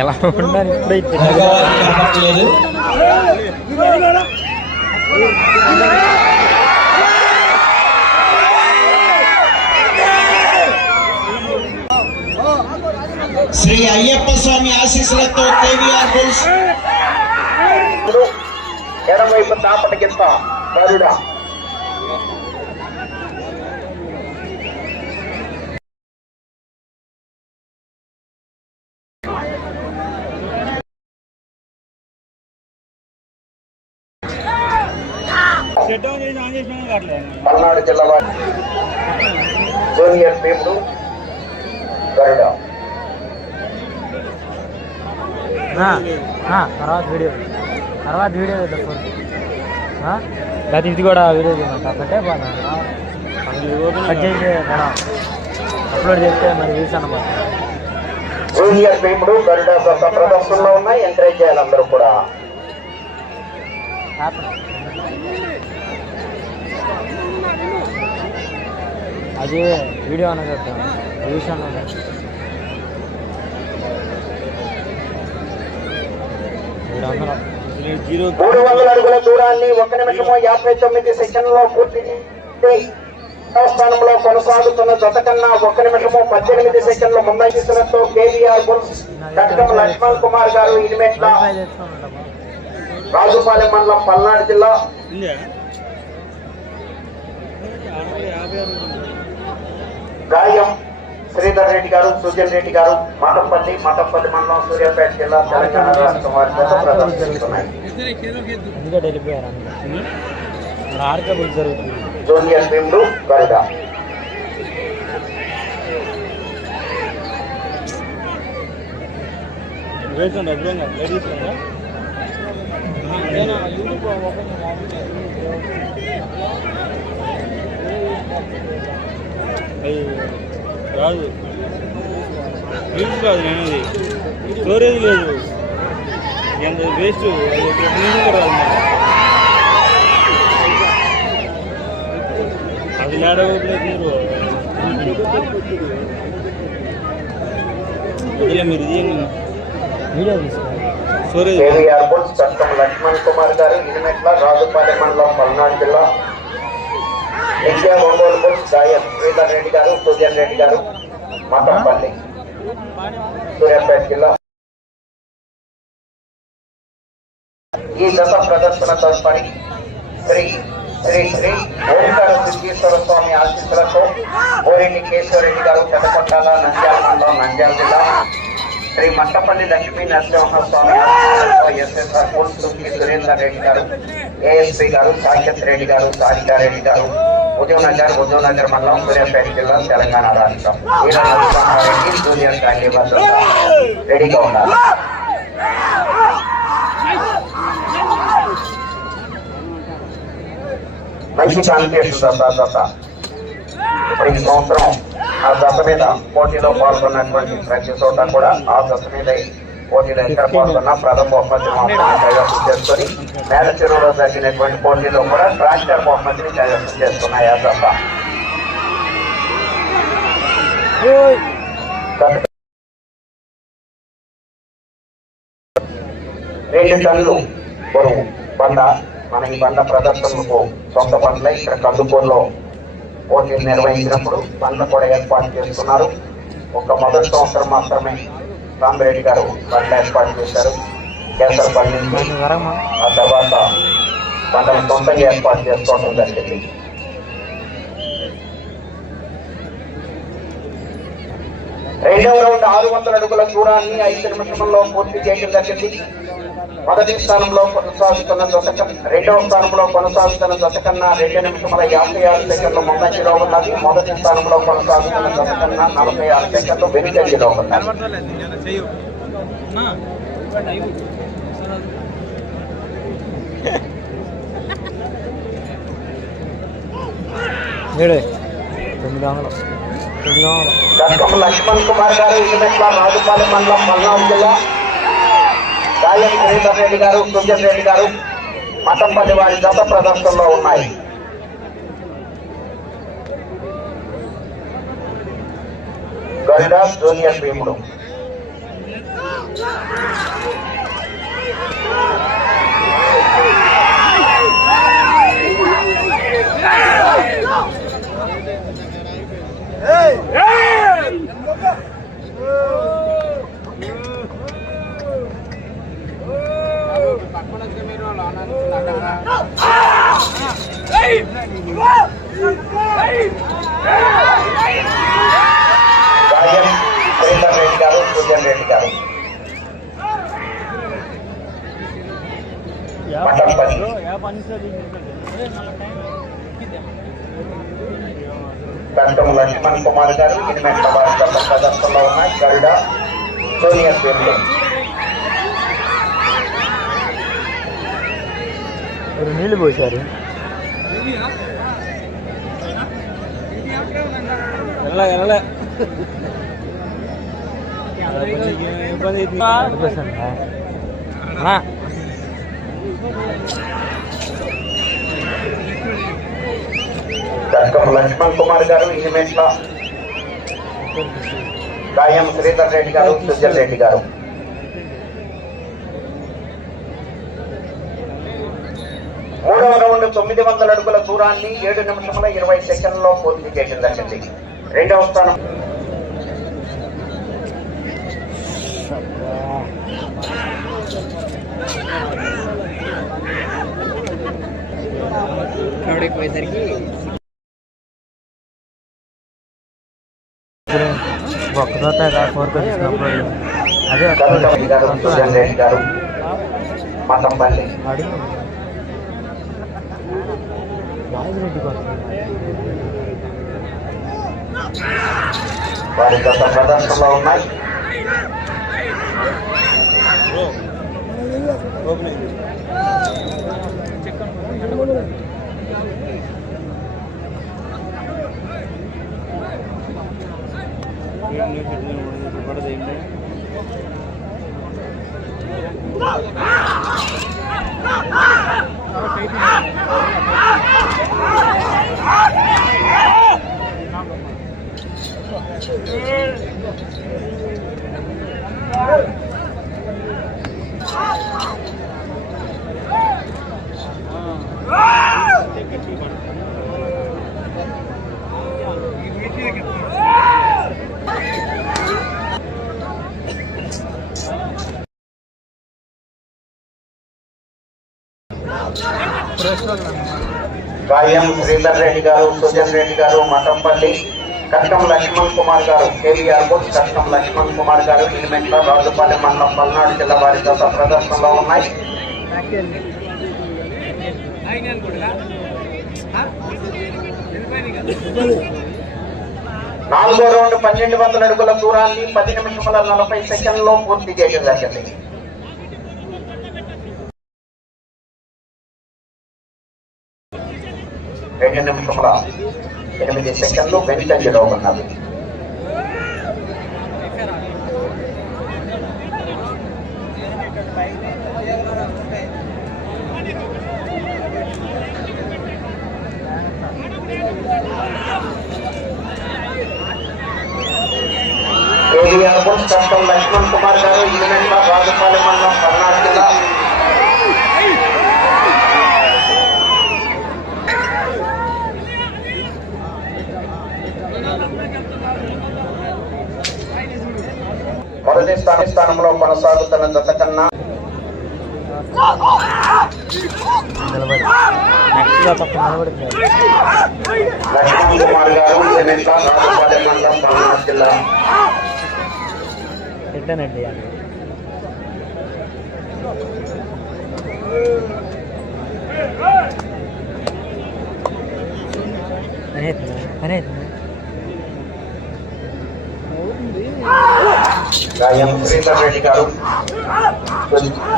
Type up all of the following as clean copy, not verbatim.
ఎలా ఉండాలి ఇప్పుడైతే శ్రీ అయ్యప్ప స్వామి ఆశీస్సులతో కేవీఆర్ బుల్స్ ఎడమవైపు తాపటకింత గరుడ పల్నాడు జిల్లా వారి జూనియర్ భీముడు గరుడ తర్వాత వీడియో లేదా ఇది కూడా వీడియో చేయమంటే కట్ చేసి అప్లోడ్ చేస్తే మరి వ్యూస్ అన్నమాట. జూనియర్ భీముడు గరుడ ప్రదర్శనలో ఉన్నాయి, ఎంకరేజ్ చేయాలి అందరూ కూడా. అది వీడియో అన్న చెప్తాను వ్యూస్ అన్న 300 అడుగుల దూరాన్ని 1 నిమిషము 59 సెకండ్లో పూర్తి స్థానంలో కొనసాగుతున్న జత కన్నా 1 నిమిషము 18 సెకండ్ల ముందంజతో కేవీఆర్ బుల్స్ కటకం లక్ష్మణ్ కుమార్ గారు ఇనిమెట్ల రాజుపాలెం మండలం పల్నాడు జిల్లా. గాయం శ్రీధర్ రెడ్డి గారు, సుజన్ రెడ్డి గారు, మఠంపల్లి మండలం సూర్యాపేట జిల్లా తెలంగాణ రాష్ట్రం వారి జత ప్రదర్శిస్తున్నాయి. జూనియర్ భీముడు గరుడ కాదు రీల్స్ కాదు, నేనది స్టోరేజ్ లేదు, ఎంత వేస్ట్ రాదు. అది లేడ మీరు వీడియో తీసుకోండి. లక్ష్మణ్ కుమార్ గారు ఇనిమెట్ల రాజుపాలెం మండలం పల్నాడు జిల్లా. ఇండియా ఒంగోలు బుల్స్ గాయం శ్రీధర్ రెడ్డి గారు, సుజన్ రెడ్డి గారు, మఠంపల్లి సూర్యాపేట జిల్లా. ఈ దశ ప్రదర్శన తదుపరి శ్రీ శ్రీ శ్రీ ఓంకార సిద్ధేశ్వర స్వామి ఆశీస్సులతో బోరెడ్డి కేశవరెడ్డి గారు పెదకొట్టాల నంద్యాల మండలం నంద్యాల జిల్లా. శ్రీ మట్టపల్లి లక్ష్మీ నరసింహస్వామి ఎస్ఎస్ఆర్ పోల్సుకి సురేందర్ రెడ్డి గారు, ఏఎస్పీ గారు, సాకేత్ రెడ్డి గారు, సారికారెడ్డి గారు, ఉదయనగర్ మండలం సూర్యాపేట జిల్లా తెలంగాణ రాష్ట్రం. రెడ్డి జూనియర్ శాఖ భద్రత రెడీగా ఉండాలి. మంచి కాంపిటీషన్ దశ ప్రతి సంవత్సరం ఆ దశ మీద పోటీలో పాల్గొన్నటువంటి ప్రతి చోట కూడా ఆ దశ మీద పోటీలో ఎక్కడ పాల్గొన్నా ప్రథమ బహుమతిని మాత్రమే కైవసం చేసుకొని మేల చెరువులో జరిగినటువంటి పోటీలో కూడా ట్రాక్టర్ బహుమతిని కైవసం చేసుకున్నాయి. ఆ దశ 2 టన్నులు బరువు బండ. మన ఈ బండ ప్రదర్శనకు సొంత బండ్లే ఇక్కడ కందుకూరులో పోటీలు నిర్వహించినప్పుడు బండ్లు కూడా ఏర్పాటు చేస్తున్నారు. ఒక మొదటి సంవత్సరం మాత్రమే రామిరెడ్డి గారు బండ్లు ఏర్పాటు చేశారు కేసరపల్లి నుంచి. ఆ తర్వాత బండ్లను సొంతంగా ఏర్పాటు చేసుకోవడం జరిగింది. రెండవ రౌండ్ 600 అడుగుల దూరాన్ని 5 నిమిషంలో పూర్తి చేయడం జరిగింది. మొదటి స్థానంలో కొనసాగుతున్న దశకం రెండవ స్థానంలో కొనసాగుతున్న దశకన్నా 2 నిమిషముల 56 సెకండ్లు ముందంజలో ఉన్నది. మొదటి స్థానంలో కొనసాగుతున్న దశకన్నా 46 సెకండ్లు వెనుకంజలో ఉన్నది. లక్ష్మణ్ కుమార్ గారు ఇనిమెట్ల రాజుపాలెం మండలం పల్నాడు జిల్లా. గాయం శ్రీధర్ రెడ్డి గారు, సుజన్ రెడ్డి గారు, మఠంపల్లి వారి జత ప్రదర్శనలో ఉన్నాయి. గరుడ జూనియర్ భీముడు రాజన్ శ్రీధర్ రెడ్డి గారు, సుజన్ రెడ్డి గారు, మఠంపల్లి. దంతం లక్ష్మణ్ కుమార్ గారు ఎనిమిది వారి ప్రదర్శనలో ఉన్నాయి. గరుడ జూనియర్ పేర్లు నీళ్ళు పోసారు. దంతం లక్ష్మణ్ కుమార్ గారు ఎనిమిట్ల, గాయం శ్రీధర్ రెడ్డి గారు, సుజన్ రెడ్డి గారు. మూడవ రౌండ్ 900 అడుగుల దూరాన్ని 7 నిమిషముల 20 సెకండ్లలో పూర్తి చేయడం జరిగింది. రెండవ స్థానం పోయేసరికి ఒక్కతో అదే రెడ్డి గారు, సుజన్ రెడ్డి గారు, మఠంపల్లి. వారి గత ప్రదర్శనలో ఉన్నాయి. గాయం శ్రీధర్ రెడ్డి గారు, సుజన్ రెడ్డి గారు, మఠంపల్లి. కష్టం లక్ష్మణ్ కుమార్ గారు, కేవీఆర్ బోస్. కష్టం లక్ష్మణ్ కుమార్ గారు ఎలిమెంట్ల, రాజుపాలెం మండలం, పల్నాడు జిల్లా వారి గత ప్రదర్శనలో ఉన్నాయి. నాలుగో రౌండ్ 1200 అడుగుల దూరాన్ని 10 నిమిషముల 40 సెకండ్లలో పూర్తి చేయడం జరిగింది. 2 నిమిషముల 8 సెకండ్లు వెనుకంజలో ఉన్నది. కేవీఆర్ బోస్. కష్టం లక్ష్మణ్ కుమార్ గారు ఎలిమెంట్ల, రాజుపాలెం మండలం, పల్నాడు జిల్లా. మొదటి స్థానంలో కొనసాగుతున్న జత కన్నా లక్ష్మణ్ కుమార్ గారు ఎలిమెంట్ల, రాజుపాలెం మండలం, పల్నాడు జిల్లా. ఎట్టనండి గాయం శ్రీధర్ రెడ్డి గారు,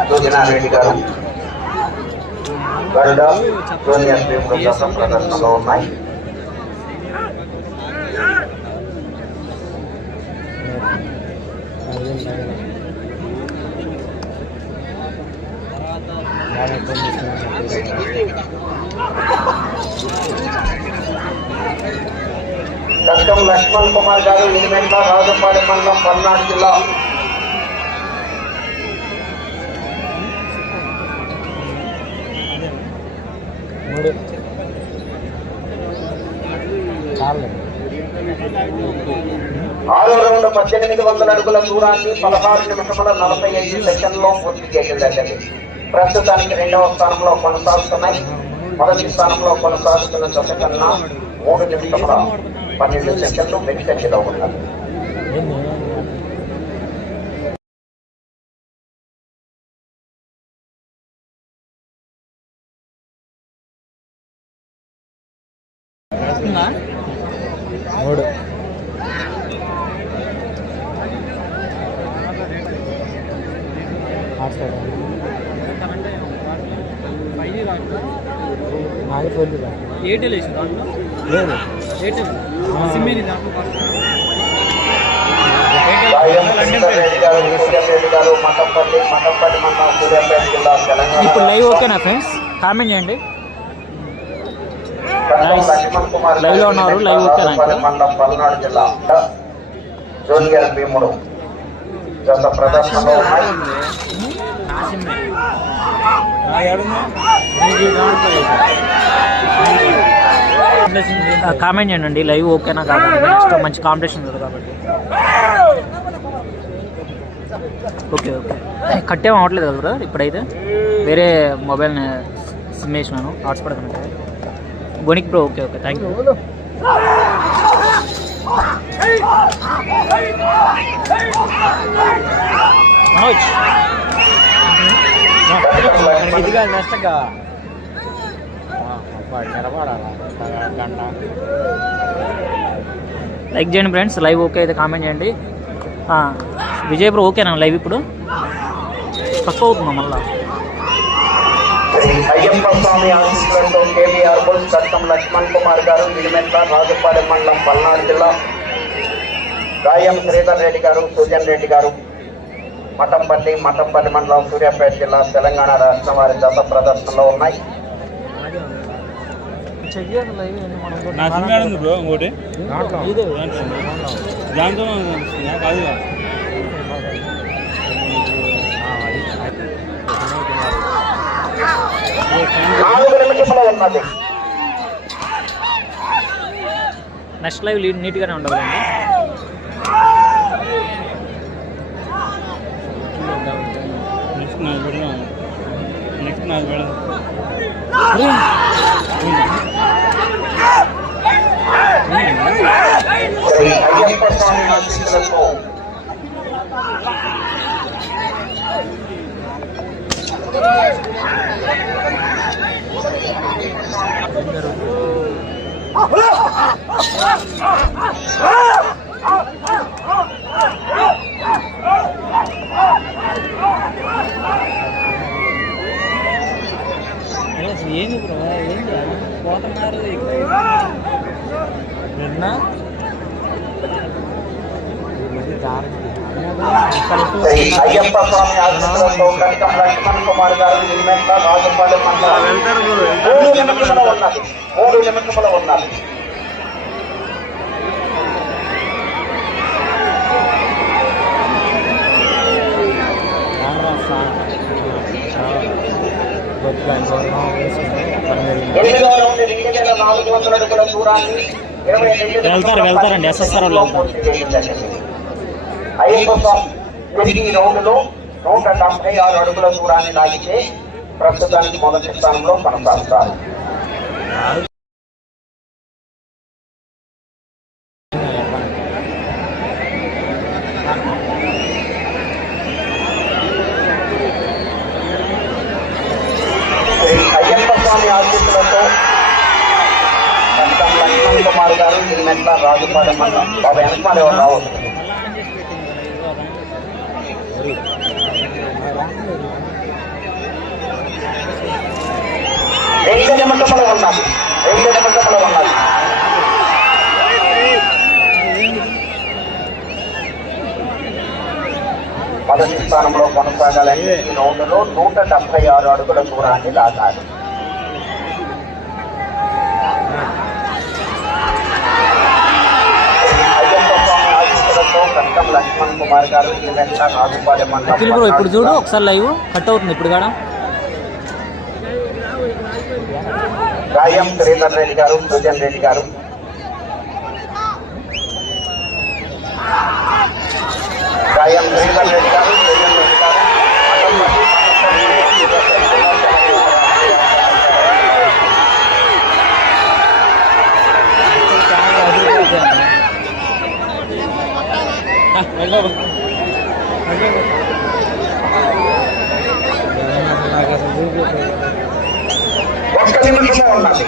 సుజనా రెడ్డి గారు, గరుడ జూనియర్ ప్రదర్శనలో ఉన్నాయి. కష్టం లక్ష్మణ్ కుమార్ గారు ఎలిమెంట్ల, రాజుపాలెం మండలం, పల్నాడు జిల్లా. 3 చాలు. 6వ రౌండ్ 1800 అడుగుల దూరాన్ని 16 నిమిషముల 45 సెకండ్లో పూర్తి చేయడం జరిగింది. ప్రస్తుతానికి 2వ స్థానంలో కొనసాగుతున్నాయి. మొదటి స్థానంలో కొనసాగుతున్న జత కన్నా 3 నిమిషముల 12 సెకండ్లు వెనుకంజలో ఉన్నారు. మూడు ఎయిర్టెల్ వేసి దాంట్లో లేదు ఎయిర్టెల్ సిమ్ ఇప్పుడు లైవ్ ఓకేనా ఫ్రెండ్స్? కామెంట్ చేయండి. లైవ్ లో ఉన్నారు. లైవ్ ఓకేనా? మండలం పల్నాడు జిల్లా జూనియర్ భీముడు జత ప్రదర్శనలో ఉన్నాయి. కామెంట్ చేయండి. లైవ్ ఓకేనా కాబట్టి నెక్స్ట్ మంచి కాంపిటీషన్ ఉంది కాబట్టి. ఓకే ఓకే కట్టేం అవ్వట్లేదు కదా బ్రో ఇప్పుడైతే. వేరే మొబైల్ సిమ్ వేసినాను హాట్స్పాట్ కనుక. గోనిక్ bro okay okay thank you. Manoj ఇదిగా నష్టంగా లైక్ చేయండి ఫ్రెండ్స్. లైవ్ ఓకే అయితే కామెంట్ చేయండి. విజయ్ బ్రో ఓకేనా లైవ్ ఇప్పుడు? తక్కువ అవుతుందా మళ్ళా? అయ్యప్ప స్వామి ఆశీస్సులతో కేవీఆర్ బుల్ చట్టం లక్ష్మణ్ కుమార్ గారు ఇడిమెట్ల రాజుపాలెం మండలం పల్నాడు జిల్లా. గాయం శ్రీధర్ రెడ్డి గారు, సుజన్ రెడ్డి గారు మఠంపల్లి మండలం సూర్యాపేట జిల్లా తెలంగాణ రాష్ట్రం వారి జత ప్రదర్శనలో ఉన్నాయి. నా సినిమా ఉంది బ్రో ఇంకోటి దాంతో కాదు 4 నిమిషంలో ఉన్నది. నెక్స్ట్ లైవ్ నీట్గానే ఉండదండి. నెక్స్ట్ నాకు మేడం అయ్యప్ప స్వామి ఆశీస్సులతో ఏంది బ్రో ఏంది పోతున్నారు నిన్న అయ్యప్ప స్వామి ఆశీస్సులతో కట్టం లక్ష్మణ్ కుమార్ గారు ఇడిమెట్ల రాజుపాలెం మండలం 3 నిమిషంలో ఉన్నది. 3 నిమిషంలో ఉన్నది. ఎనిమిదవ రౌండ్ 2400 అడుగుల దూరాన్ని వెళ్తారండి ఎస్ఎస్ఆర్ వాళ్ళు అయ్యప్ప స్వామి తిరిగి ఈ రౌండ్లో 176 అడుగుల దూరాన్ని లాగితే ప్రస్తుతానికి మొదటి స్థానంలో కొనసాగుతారు. అయ్యప్ప స్వామి ఆశీస్సులతో కట్టం లక్ష్మణ్ కుమార్ గారు ఇడిమెట్ల రాజుపాలెం మండలం బాబా వెనకమాలే రావచ్చు. 2 నిమిషంలో ఉన్నది. 2 నిమిషంలో ఉన్నది. మొదటి స్థానంలో కొనసాగాలని ఈ రౌండ్లో 176 అడుగుల దూరాన్ని దాటాలి. అయ్యప్ప స్వామి ఆశీస్సులతో కట్టం లక్ష్మణ్ కుమార్ గారు ఇడిమెట్ల రాజుపాలెం మండలం. ఇప్పుడు చూడు ఒకసారి లైవ్ కట్ అవుతుంది ఇప్పుడు కాడ. గాయం శ్రీధర్ రెడ్డి గారు, సుజన్ రెడ్డి గారు. గాయం శ్రీధర్ రెడ్డి గారు, సుజన్ రెడ్డి గారు. ఒక్క నిమిషం ఉన్నది.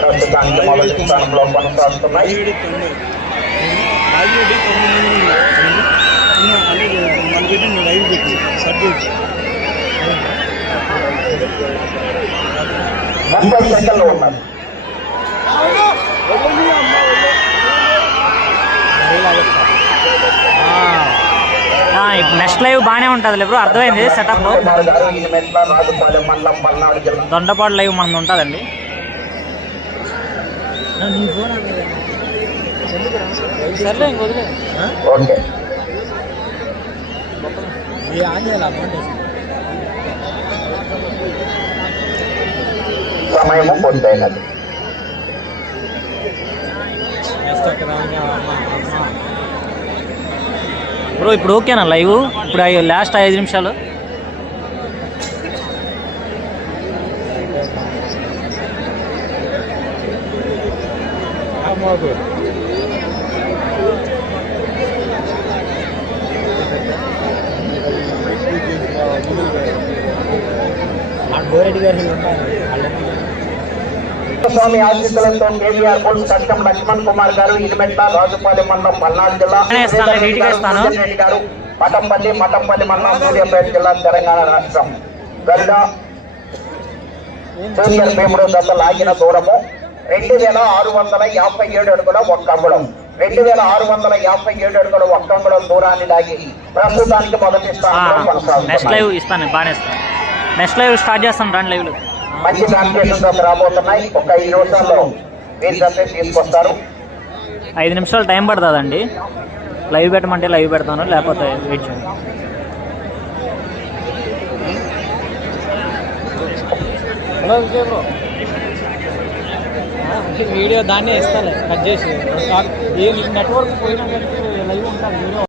ప్రస్తుతానికి మొదటి స్థానంలో కొనసాగుతున్నాయి. ముప్పై సెకండ్లు ఉన్నారు. ఇప్పుడు నెక్స్ట్ లైవ్ బాగానే ఉంటుంది బ్రో, అర్థమైంది సెటప్. రాజుపాలెం మండలం పల్నాడు జిల్లా. దొండపాడు లైవ్ మనది ఉంటుందండి. సర్లే ఇంకొదిలే. ఓకే, సమయము పూర్తయినది. బ్రో ఇప్పుడు ఓకేనా లైవ్? ఇప్పుడు లాస్ట్ 5 నిమిషాలు. స్వామి ఆశీస్సులతో కేవీఆర్ బోల్స్ కష్టం లక్ష్మణ్ కుమార్ గారు, ఇలిమెట్ల, రాజుపాలెం మండలం పల్నాడు జిల్లా. రెడ్డి గారు, మఠంపల్లి మండలం సూర్యాపేట జిల్లా, తెలంగాణ రాష్ట్రం. గరుడ జూనియర్ భీముడు దశ లాగిన దూరము 2657 అడుగుల 1 అంగుళం. 2657 అడుగుల 1 అంగుళం దూరాన్ని లాగి ప్రస్తుతానికి మొదటి స్థానంలో కొనసాగుతుంది. నెక్స్ట్ లైవ్ ఇస్తాను, బాగానే ఇస్తాను. నెక్స్ట్ లైవ్ స్టార్ట్ చేస్తాను రండి. లైవ్లో మంచి కాంపిటీషన్ రాబోతున్నాయి. ఒక 5 నిమిషాల్లో వీళ్ళంతా తీసుకొస్తారు. 5 నిమిషాలు టైం పడుతుందండి. లైవ్ పెట్టమంటే లైవ్ పెడతాను, లేకపోతే వెయిట్ చేయండి. వీడియో దాన్నే ఇస్తాలే కట్ చేసి. నెట్వర్క్ పోయినా లైవ్ ఉంటుంది వీడియో.